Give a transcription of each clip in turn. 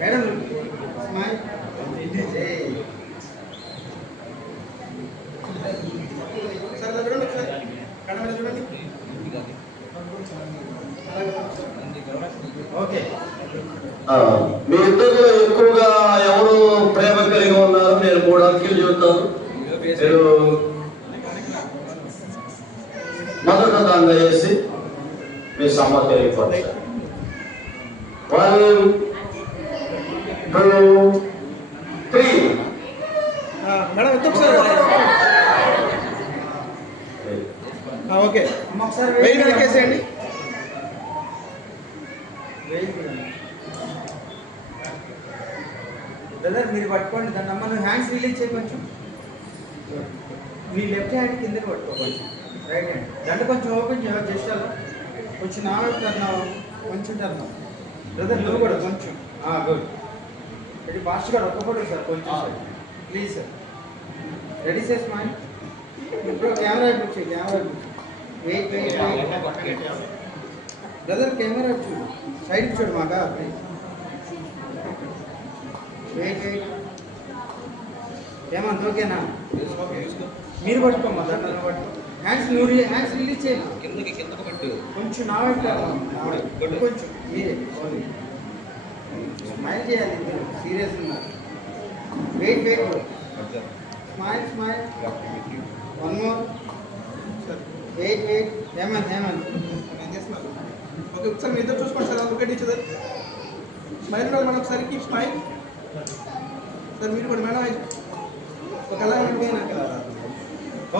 Madam smile okay. మీ ఇద్దరు ఎక్కువగా ఎవరు ప్రేమ కలిగి ఉన్నారు? నేను 3 అంకెలు చెబుతాను. మీరు మొదట దాన్ని వేసి మీ సమ్మతి అయిపోతారు. 1 2 3. మేడం ఎంత ఒకసారి ఓకే వెయ్యి వెనకేసేయండి. బ్రదర్ మీరు పట్టుకోండి దాన్ని అమ్మ. నువ్వు హ్యాండ్స్ రిలీజ్ చేయి కొంచెం. మీ లెఫ్ట్ హ్యాండ్ కిందకి పట్టుకో కొంచెం. రైట్ హ్యాండ్ దండ కొంచెం ఓపెన్ చేయాలి. జస్ట్ అలా కొంచెం నా వైపు టర్న్ కొంచెం టర్న్. బ్రదర్ నువ్వు కూడా కొంచెం గుడ్. రెడీ ఫాస్ట్ గా ఒక్క ఫోటో సార్ కొంచెం sir please sir. Ready sir smile. ఇప్పుడు కెమెరా వైపు వచ్చి కెమెరా వైపు wait wait wait. Brother camera చూడు, సైడ్ చూడు మాకా ప్లీజ్. Wait wait. ఏమంత ఓకేనా? మీరు పట్టుకోమ్మా దండలు పట్టుకో. హ్యాండ్స్ రిలీజ్ చేయండి. కిందకి పట్టు కొంచెం నా వైపు కొంచెం మీరే స్మైల్ చేయాలి. ఇద్దరు సీరియస్ ఉన్నారు. Wait wait. Smile smile. 1 more. Wait wait. Hemant నేను చేస్తున్నాను. ఓకే ఒకసారి మీ ఇద్దరు చూసుకోండి సార్. ఓకే టీచర్ స్మైల్ కూడా మనం ఒకసారి కీప్ స్మైల్ సార్. మీరు కూడా మేడం ఒక అలా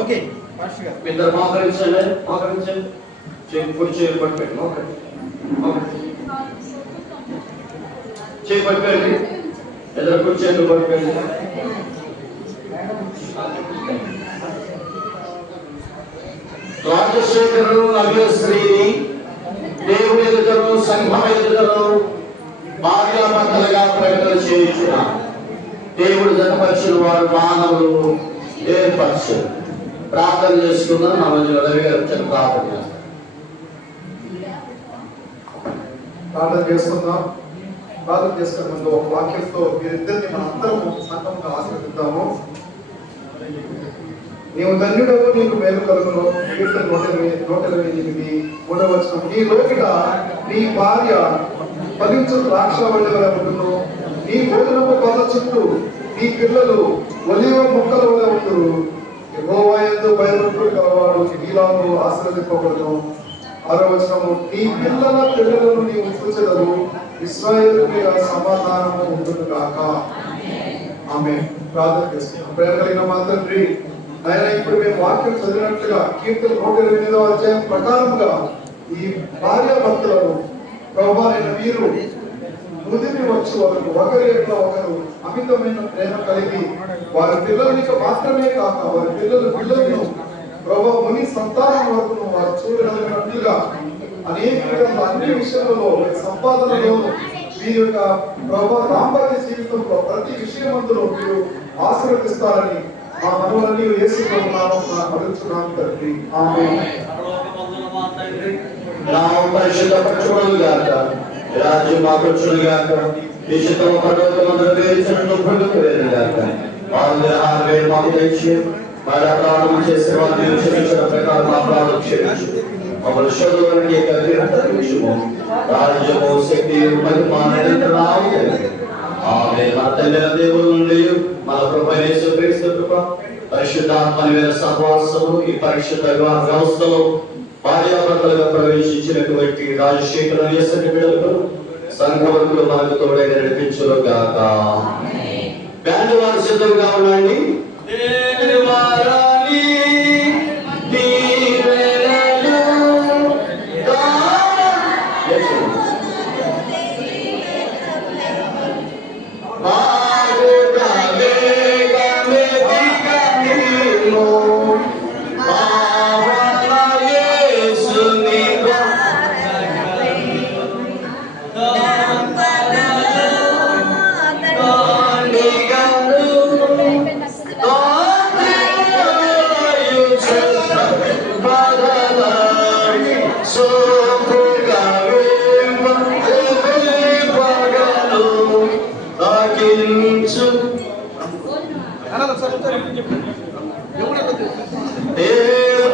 ఓకే ఫాస్ట్గా ఇద్దరు మోకరించండి. కుడి చేయి పట్టుకోండి. చేయి పట్టుకోండి. ఇద్దరు కుడి చేతులు పట్టుకోండి. రాజశేఖరుడు నవ్యశ్రీని దేవుని ఎదుటను సంఘం ఎదుటను భార్యాభర్తలుగా ప్రకటన చేయించిన దేవుడు జతపరిచిన వారు మానవులు ఏర్పరచారు. ప్రార్థన చేసుకున్నాం. నా మధ్యలో రవి గారు ప్రార్థన చేస్తాం. ప్రార్థన చేసుకుందాం. ప్రార్థన చేసుకునే ముందు ఒక వాక్యంతో మీరిద్దరిని మన అందరం సంఘంగా ఆశీర్వదిద్దాము. నీవు ధన్యుడవు, నీకు మేలు కలుగును. 128 3వ వచనం. నీ లోకిట నీ భార్య ఫలించు ద్రాక్ష వల్లే ఉండును. నీ భోజనపు కొల చుట్టూ నీ పిల్లలు ఒలివ మొక్కల వలె ఉండురు. యెహోవా యందు భయభక్తులు కలవాడు ఈలాగు ఆశీర్వదింపబడును. 6వ వచనము. నీ పిల్లలను నీవు చూచెదవు. ఇశ్రాయేలు మీద సమాధానము ఉండును గాక. ఆమేన్. ప్రార్థన చేస్తున్నాం. ప్రేమ కలిగిన మా తండ్రి, ఆయన ఇప్పుడు మేము వాక్యం చదివినట్లుగా కీర్తన 128వ అధ్యాయం ప్రకారంగా ఈ భార్యాభర్తలను ప్రభువైన మీరు ముదిమి వచ్చే వరకు ఒకరి యొక్క ఒకరు అమితమైన ప్రేమ కలిగి వారి పిల్లలకి మాత్రమే కాక వారి పిల్లలను ప్రభు ముని సంతానం వరకు వారు చూడగలిగినట్లుగా అనేక అన్ని విషయాలలో సంపాదనలో మీ యొక్క ప్రభు దాంపత్య జీవితంలో ప్రతి విషయమందులో మీరు ఆశీర్వదిస్తారని మా మనవలని యేసు ప్రభు నామమున అడుగుచున్నాము తండ్రి. ఆమేన్. నామం పరిశుద్ధపరచబడును గాక. రాజ్యం మాకొచ్చును గాక. మీ చిత్తము పరలోకమందు నెరవేరుచున్నట్లు భూమిపై నెరవేరును గాక. ఆహారం వేళ మాకు దయచేయండి. మా అపరాధములు చేసిన వారిని మీరు క్షమించిన ప్రకారం మా అపరాధములు క్షమించు. మమ్మల్ని శోధనలోనికి తప్పించుము. రాజ్యము శక్తి మహిమ నిరంతరము ఆమేన్. మన తండ్రి దేవుని నుండి మన ప్రభువైన యేసుక్రీస్తు కృప పరిశుద్ధాత్మ సహవాసము ఈ పరిశుద్ధ వ్యవస్థలో భార్యాభర్తలుగా ప్రవేశించినటువంటి రాజశేఖర బిడ్డలకు సంఘవర్గులు మనకు తోడై నడిపించును గాక. బ్యాండ్ వారు సిద్ధంగా ఉండండి.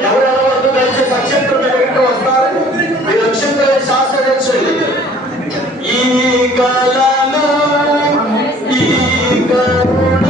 ఎవరెవరు దయచేసి అక్షంతలు దగ్గరికి వస్తారు. మీరు అక్షంతలు శాస్త్రించండి. ఈ కళను ఈ కరుణ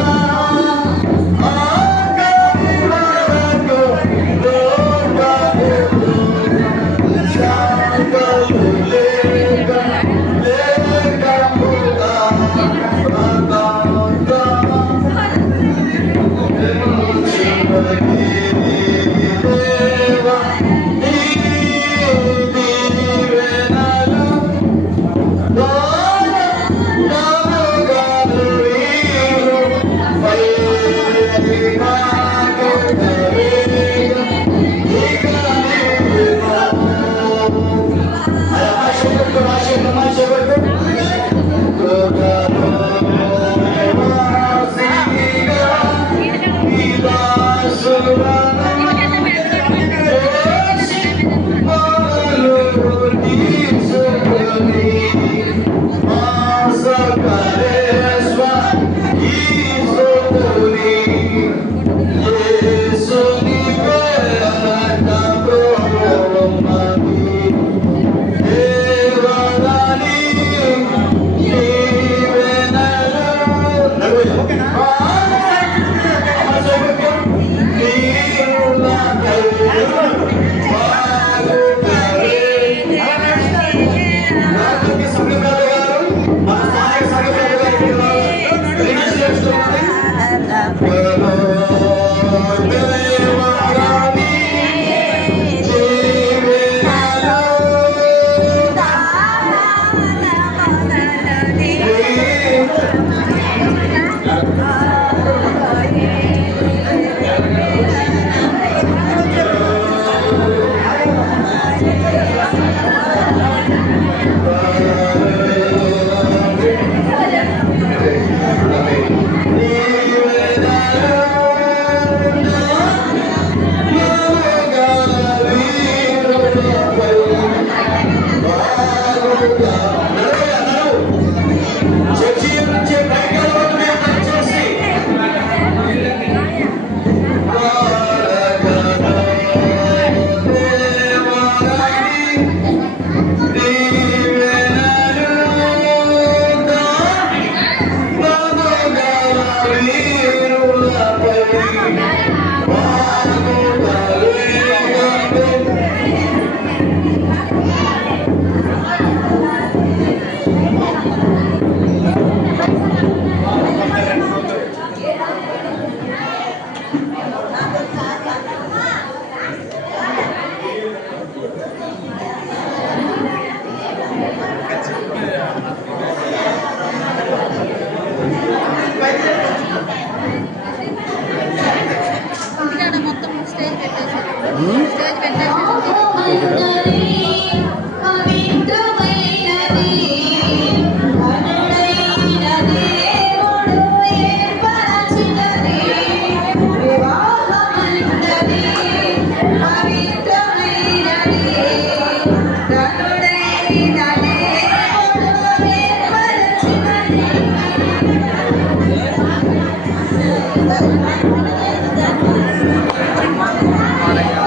Hallelujah.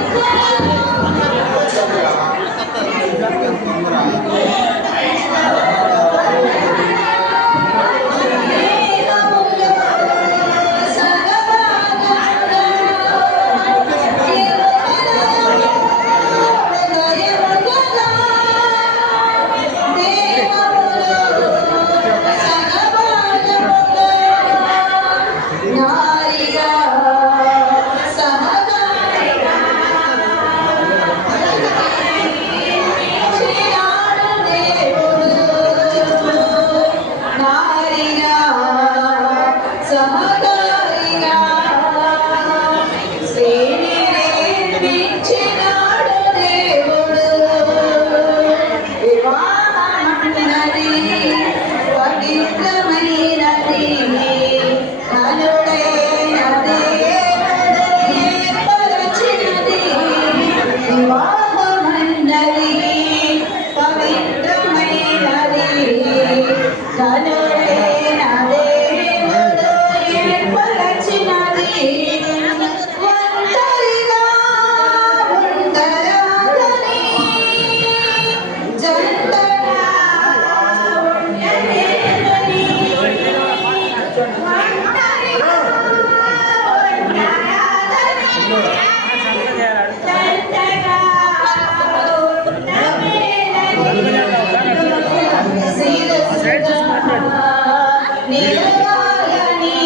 నిలవాలని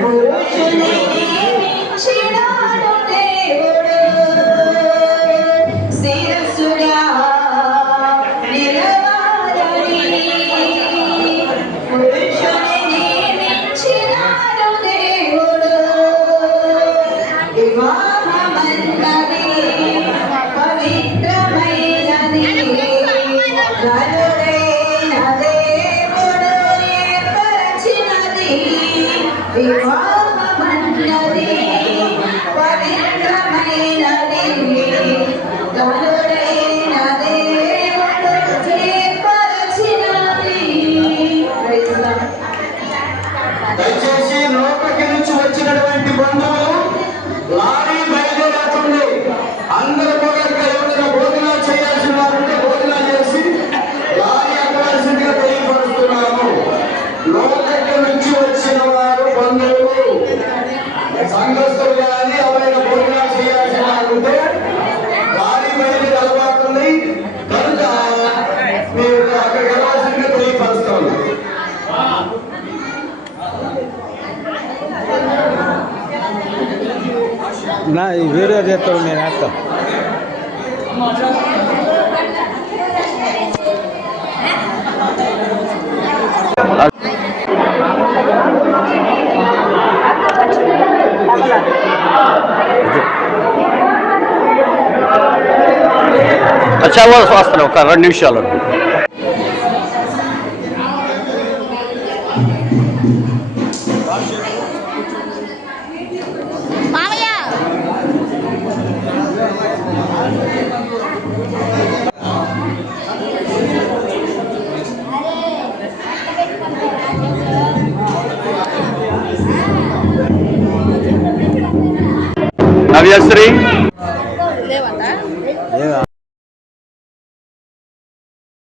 పురుషుని నియమించినాడు దేవుడు శిరస్సుగా నిలవాలని పురుషుని నియమించినాడు దేవుడు వివాహమన్నది పవిత్రమైనది ఘనుడైన దేవుడు ఏర్పరచినది వివాహమన్నది పవిత్రమైనది ఘనుడైన దేవుడు ఏర్పరచినది. దయచేసి లోపలికి నుంచి వచ్చినటువంటి బంధువులు లారీ బయలుదేరుతుంది. అందరూ కూడా ఇక్కడ ఎవరైనా భోజనాలు చేయాల్సిన వారుంటే భోజనాలు చేసి లారీ అక్కవలసిందిగా తెలియపరుస్తున్నాము. లోపలికి నుంచి వచ్చిన వారు బంధువులు సంఘస్థులు కానీ ఎవరైనా భోజనాలు చేయాల్సిన వారుంటే లారీ బయలుదేరి అలవాటుంది కనుక మీరు అక్కడికి వెళ్ళాల్సిందిగా తెలియపరుస్తాము. నా ఈ వీడియో చేస్తాడు నేను వేస్తా. చాలా వస్తాను ఒక 2 నిమిషాలు. నవ్యశ్రీ